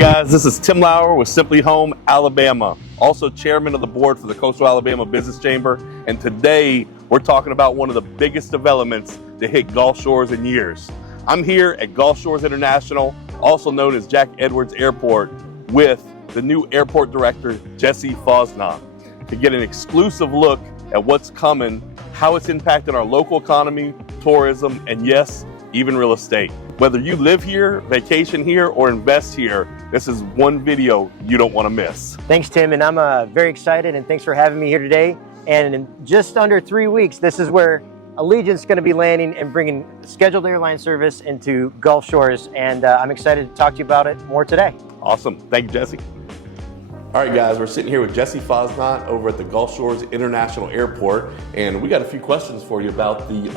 guys, this is Tim Lauer with Simply Home, Alabama, also chairman of the board for the Coastal Alabama Business Chamber. And today we're talking about one of the biggest developments to hit Gulf Shores in years. I'm here at Gulf Shores International, also known as Jack Edwards Airport, with the new airport director, Jesse Fosnaugh, to get an exclusive look at what's coming, how it's impacting our local economy, tourism, and yes, even real estate. Whether you live here, vacation here, or invest here, this is one video you don't want to miss. Thanks, Tim, and I'm very excited, and thanks for having me here today. And in just under 3 weeks, this is where Allegiant's going to be landing and bringing scheduled airline service into Gulf Shores, and I'm excited to talk to you about it more today. Awesome. Thank you, Jesse. All right, guys, we're sitting here with Jesse Fosnaugh over at the Gulf Shores International Airport, and we got a few questions for you about the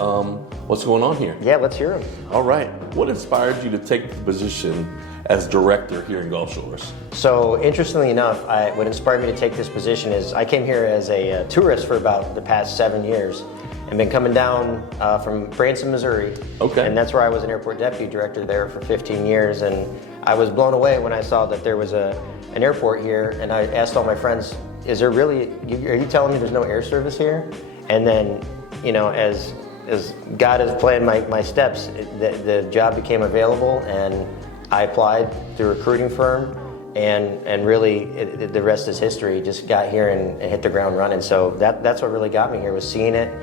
what's going on here. Yeah, let's hear them. All right. What inspired you to take the position as director here in Gulf Shores? So, interestingly enough, what inspired me to take this position is I came here as a tourist for about the past 7 years and been coming down from Branson, Missouri. Okay. And that's where I was an airport deputy director there for 15 years. And I was blown away when I saw that there was an airport here, and I asked all my friends, is there really, are you telling me there's no air service here? And then, you know, as God has planned my steps, the job became available, and I applied through a recruiting firm, and really the rest is history. Just got here and hit the ground running. So that's what really got me here, was seeing it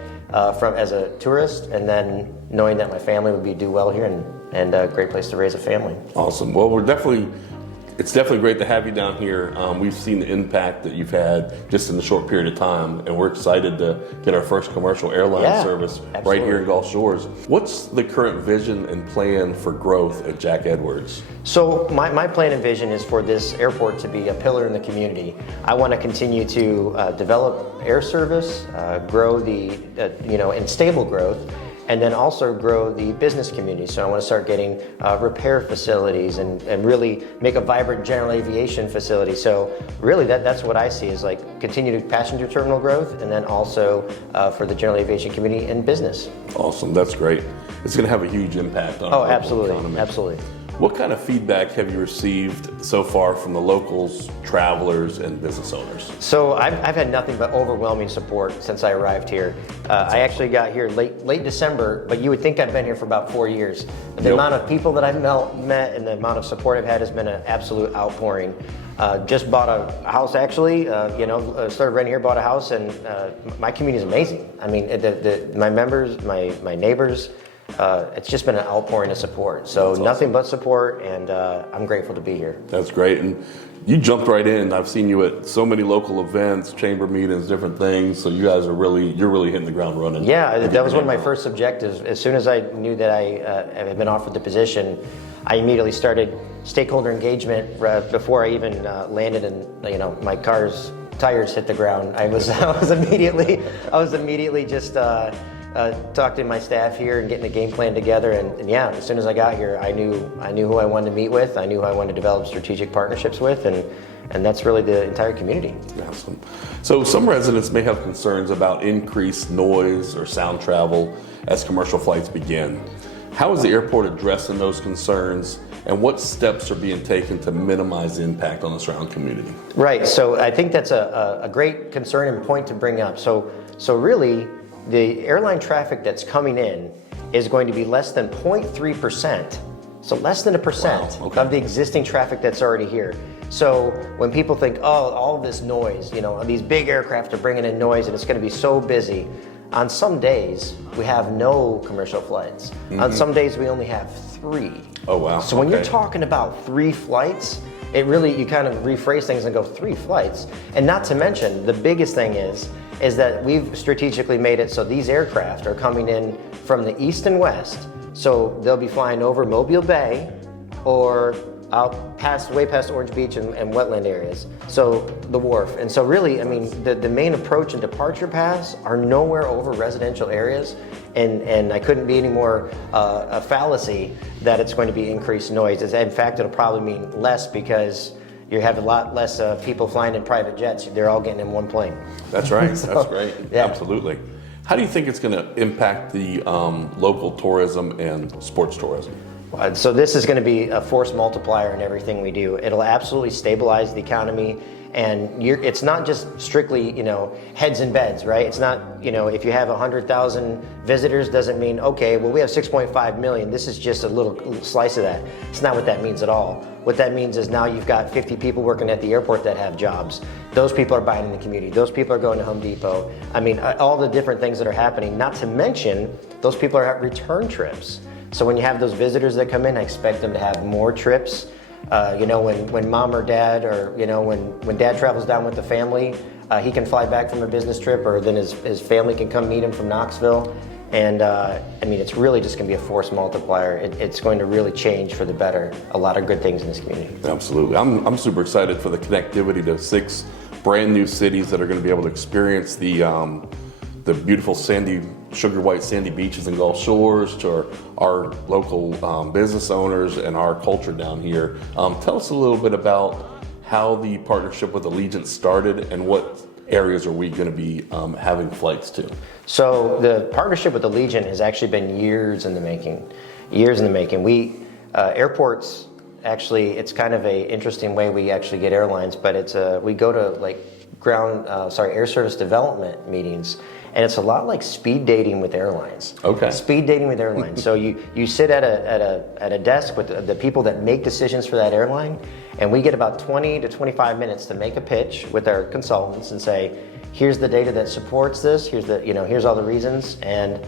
from as a tourist, and then knowing that my family would do well here, and a great place to raise a family. Awesome. Well, it's definitely great to have you down here. We've seen the impact that you've had just in a short period of time, and we're excited to get our first commercial airline service absolutely. right here in Gulf Shores. What's the current vision and plan for growth at Jack Edwards? So my plan and vision is for this airport to be a pillar in the community. I want to continue to develop air service, grow and stable growth, and then also grow the business community. So I want to start getting repair facilities and really make a vibrant general aviation facility. So really that's what I see, is like continued passenger terminal growth, and then also for the general aviation community and business. Awesome, that's great. It's going to have a huge impact on our local economy. Absolutely. What kind of feedback have you received so far from the locals, travelers, and business owners? So I've had nothing but overwhelming support since I arrived here. I actually got here late December, but you would think I've been here for about 4 years. The amount of people that I've met and the amount of support I've had has been an absolute outpouring. Just bought a house, actually. Started renting here, bought a house, and my community is amazing. I mean, my members, my neighbors. It's just been an outpouring of support. So nothing but support, and I'm grateful to be here. That's great. And you jumped right in. I've seen you at so many local events, chamber meetings, different things. So you guys you're really hitting the ground running. Yeah, that was one of my first objectives. As soon as I knew that I had been offered the position, I immediately started stakeholder engagement before I even landed, and my car's tires hit the ground. I was immediately just talked to my staff here and getting the game plan together, and yeah, as soon as I got here, I knew who I wanted to meet with, I knew who I wanted to develop strategic partnerships with, and that's really the entire community. Awesome. So some residents may have concerns about increased noise or sound travel as commercial flights begin. How is the airport addressing those concerns, and what steps are being taken to minimize the impact on the surrounding community? Right, so I think that's a great concern and point to bring up. So really, the airline traffic that's coming in is going to be less than 0.3%, so less than 1% of the existing traffic that's already here. So when people think, oh, all this noise, these big aircraft are bringing in noise and it's going to be so busy, on some days we have no commercial flights. Mm-hmm. On some days we only have 3. Oh, wow. So when you're talking about 3 flights, it really, you kind of rephrase things and go 3 flights. And not to mention, the biggest thing is that we've strategically made it so these aircraft are coming in from the east and west. So they'll be flying over Mobile Bay or out way past Orange Beach and wetland areas. So the wharf. And so really, I mean, the main approach and departure paths are nowhere over residential areas. And I couldn't be any more a fallacy that it's going to be increased noise. In fact, it'll probably mean less, because you have a lot less people flying in private jets. They're all getting in one plane. That's right. That's great. Yeah. Absolutely. How do you think it's going to impact the local tourism and sports tourism? So this is going to be a force multiplier in everything we do. It'll absolutely stabilize the economy, and it's not just strictly, heads and beds, right? It's not, if you have 100,000 visitors, doesn't mean, okay, well, we have 6.5 million. This is just a little slice of that. It's not what that means at all. What that means is now you've got 50 people working at the airport that have jobs. Those people are buying in the community. Those people are going to Home Depot. I mean, all the different things that are happening, not to mention those people are at return trips. So when you have those visitors that come in, I expect them to have more trips. When mom or dad, or when dad travels down with the family, he can fly back from a business trip, or then his family can come meet him from Knoxville. And it's really just going to be a force multiplier. It's going to really change for the better a lot of good things in this community. Absolutely. I'm super excited for the connectivity to 6 brand new cities that are going to be able to experience the beautiful sugar white sandy beaches and Gulf Shores, to our local business owners and our culture down here. Tell us a little bit about how the partnership with Allegiant started, and what areas are we going to be having flights to? So the partnership with Allegiant has actually been years in the making. We airports, actually, it's kind of a interesting way we actually get airlines, but we go to air service development meetings. And it's a lot like speed dating with airlines. Okay. Speed dating with airlines. So you sit at a desk with the people that make decisions for that airline, and we get about 20 to 25 minutes to make a pitch with our consultants and say, here's the data that supports this. Here's all the reasons. And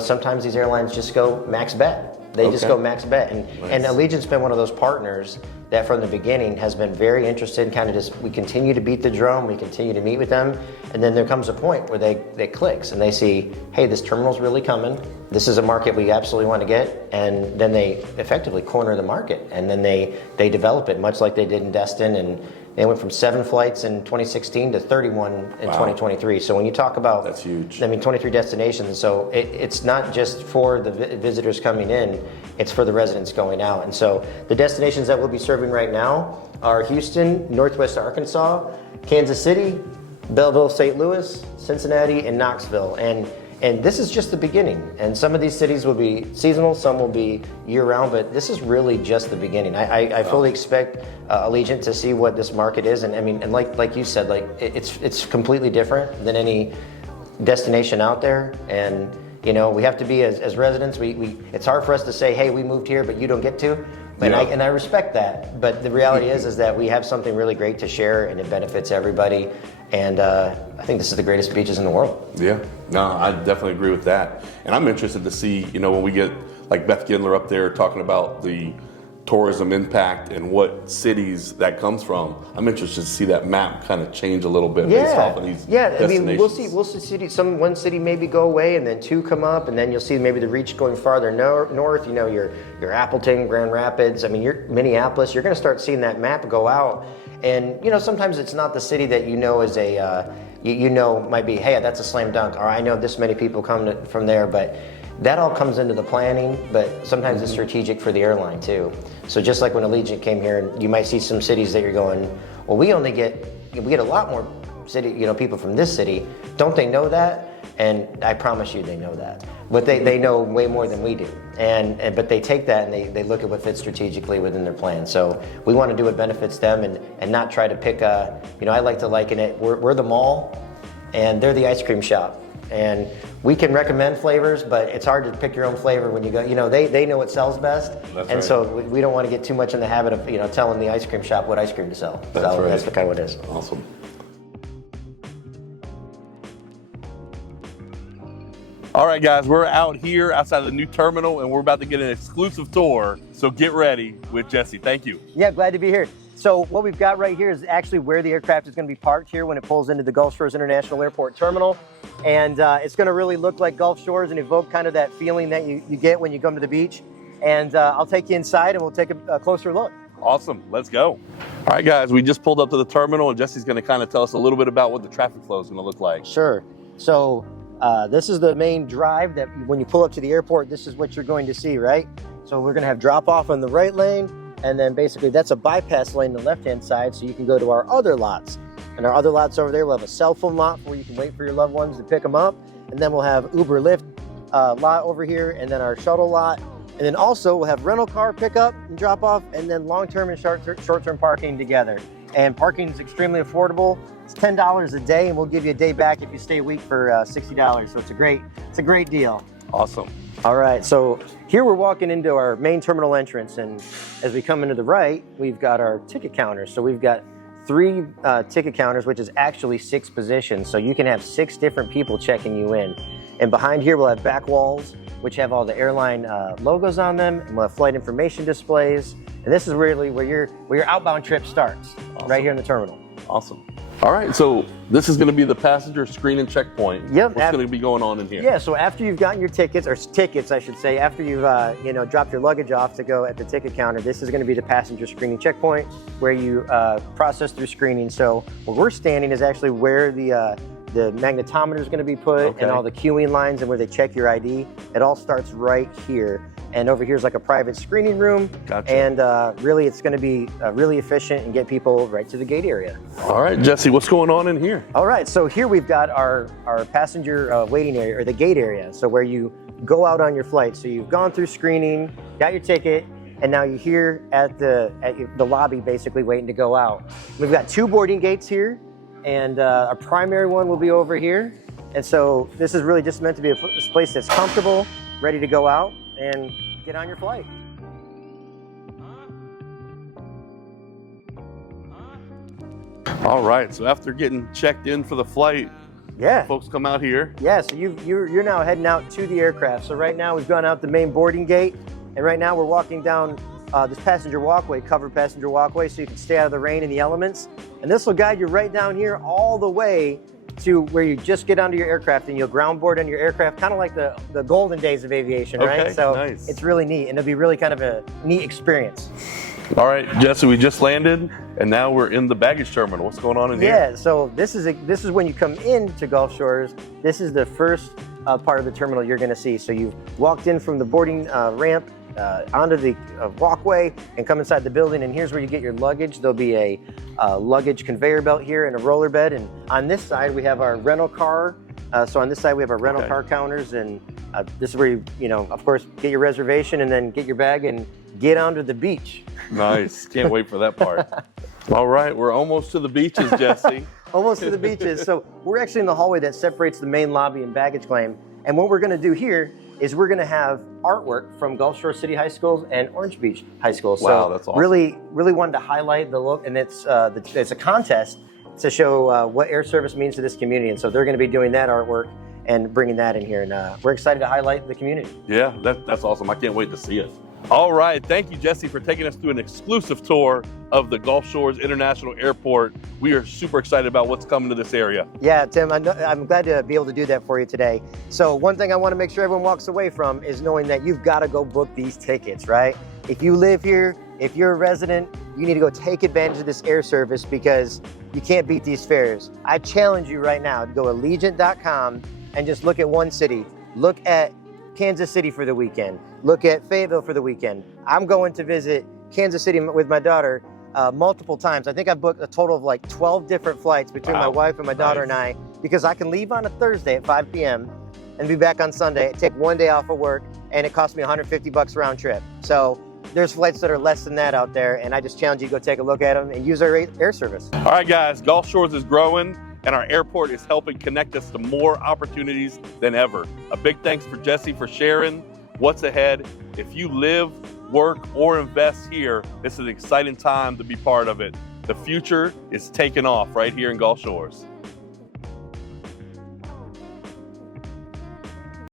sometimes these airlines just go max bet. They just go max bet. And Allegiant's been one of those partners that from the beginning has been very interested in kind of just, we continue to beat the drum, we continue to meet with them, and then there comes a point where they clicks and they see, hey, this terminal's really coming, this is a market we absolutely want to get, and then they effectively corner the market, and then they develop it, much like they did in Destin, and they went from 7 flights in 2016 to 31 in 2023. So when you talk about, that's huge. 23 destinations. So it's not just for the visitors coming in, it's for the residents going out. And so the destinations that we'll be serving right now are Houston, Northwest Arkansas, Kansas City, Belleville, St. Louis, Cincinnati, and Knoxville. And this is just the beginning. And some of these cities will be seasonal, some will be year-round, but this is really just the beginning. I fully expect Allegiant to see what this market is, and like you said, it's completely different than any destination out there. And we have to be as residents. It's hard for us to say, hey, we moved here, but you don't get to. And I respect that, but the reality is that we have something really great to share, and it benefits everybody. And I think this is the greatest beaches in the world. Yeah, no, I definitely agree with that. And I'm interested to see, when we get like Beth Gindler up there talking about the tourism impact and what cities that comes from. I'm interested to see that map kind of change a little bit based off of these destinations. We'll see one city maybe go away, and then 2 come up, and then you'll see maybe the reach going farther north. Your Appleton, Grand Rapids. Your Minneapolis. You're going to start seeing that map go out, and sometimes it's not the city that is a might be, hey, that's a slam dunk, or I know this many people come from there, but that all comes into the planning, but sometimes it's strategic for the airline too. So just like when Allegiant came here, you might see some cities that you're going, well, we get a lot more people from this city. Don't they know that? And I promise you they know that. But they know way more than we do. But they take that and they look at what fits strategically within their plan. So we want to do what benefits them and not try to pick I like to liken it, we're the mall and they're the ice cream shop. And we can recommend flavors, but it's hard to pick your own flavor when you go. They know what sells best, right. So we don't want to get too much in the habit of telling the ice cream shop what ice cream to sell. That's the kind of what it is. Awesome. All right, guys, we're out here outside of the new terminal, and we're about to get an exclusive tour. So get ready with Jesse. Thank you. Yeah, glad to be here. So what we've got right here is actually where the aircraft is going to be parked here when it pulls into the Gulf Shores International Airport terminal. And it's going to really look like Gulf Shores and evoke kind of that feeling that you get when you come to the beach. And I'll take you inside and we'll take a closer look. Awesome. Let's go. All right, guys, we just pulled up to the terminal, and Jesse's going to kind of tell us a little bit about what the traffic flow is going to look like. Sure. So this is the main drive that when you pull up to the airport, this is what you're going to see, right? So we're going to have drop off on the right lane. And then basically that's a bypass lane on the left-hand side, so you can go to our other lots. And our other lots over there, we'll have a cell phone lot where you can wait for your loved ones to pick them up. And then we'll have Uber Lyft lot over here, and then our shuttle lot. And then also we'll have rental car pickup and drop off, and then long-term and short-term parking together. And parking is extremely affordable. It's $10 a day, and we'll give you a day back if you stay a week for $60. So it's a great deal. Awesome. All right, so here we're walking into our main terminal entrance, and as we come into the right, we've got our ticket counters. So we've got 3 ticket counters, which is actually 6 positions. So you can have 6 different people checking you in. And behind here, we'll have back walls, which have all the airline logos on them, and we'll have flight information displays. And this is really where your outbound trip starts, right here in the terminal. Awesome. All right, so this is going to be the passenger screening checkpoint. Yep. What's going to be going on in here? Yeah, so after you've gotten your tickets, or tickets I should say, after you've dropped your luggage off to go at the ticket counter, this is going to be the passenger screening checkpoint where you process through screening. So where we're standing is actually where the magnetometer is going to be put, and all the queuing lines and where they check your ID. It all starts right here. And over here is like a private screening room. Gotcha. And really it's going to be really efficient and get people right to the gate area. All right, Jesse, what's going on in here? All right, so here we've got our passenger waiting area, or the gate area. So where you go out on your flight. So you've gone through screening, got your ticket, and now you're here at the lobby basically waiting to go out. We've got 2 boarding gates here, and our primary one will be over here. And so this is really just meant to be a place that's comfortable, ready to go out and get on your flight. All right, so after getting checked in for the flight, folks come out here. Yeah, so you're now heading out to the aircraft. So right now we've gone out the main boarding gate, and right now we're walking down this passenger walkway, covered passenger walkway, so you can stay out of the rain and the elements. And this will guide you right down here all the way to where you just get onto your aircraft, and you'll ground board on your aircraft, kind of like the golden days of aviation, right? So nice. It's really neat, and it'll be really kind of a neat experience. All right, Jesse, we just landed, and now we're in the baggage terminal. What's going on in here? Yeah, so this is when you come into Gulf Shores. This is the first part of the terminal you're going to see. So you've walked in from the boarding ramp onto the walkway and come inside the building, and here's where you get your luggage. There'll be a luggage conveyor belt here and a roller bed, and on this side we have our rental car. So on this side we have our rental car counters, and this is where you of course, get your reservation and then get your bag and get onto the beach. Nice. Can't wait for that part. All right, we're almost to the beaches, Jesse. Almost to the beaches. So we're actually in the hallway that separates the main lobby and baggage claim. And what we're going to do here is we're going to have artwork from Gulf Shore City High Schools and Orange Beach High School. Wow, so that's awesome. Really wanted to highlight the look, and it's a contest to show what air service means to this community. And so they're going to be doing that artwork and bringing that in here. And we're excited to highlight the community. Yeah, that's awesome. I can't wait to see it. All right, thank you, Jesse, for taking us through an exclusive tour of the Gulf Shores International Airport. We are super excited about what's coming to this area. Yeah, Tim, I'm glad to be able to do that for you today. So one thing I want to make sure everyone walks away from is knowing that you've got to go book these tickets, right? If you live here, if you're a resident, you need to go take advantage of this air service because you can't beat these fares. I challenge you right now to go Allegiant.com and just look at one city. Look at Kansas City for the weekend. Look at Fayetteville for the weekend. I'm going to visit Kansas City with my daughter multiple times. I think I've booked a total of like 12 different flights between my wife and my daughter and I, because I can leave on a Thursday at 5 p.m. and be back on Sunday, take one day off of work, and it costs me $150 round trip. So there's flights that are less than that out there, and I just challenge you to go take a look at them and use our air service. All right, guys, Gulf Shores is growing, and our airport is helping connect us to more opportunities than ever. A big thanks for Jesse for sharing what's ahead. If you live, work, or invest here, this is an exciting time to be part of it. The future is taking off right here in Gulf Shores.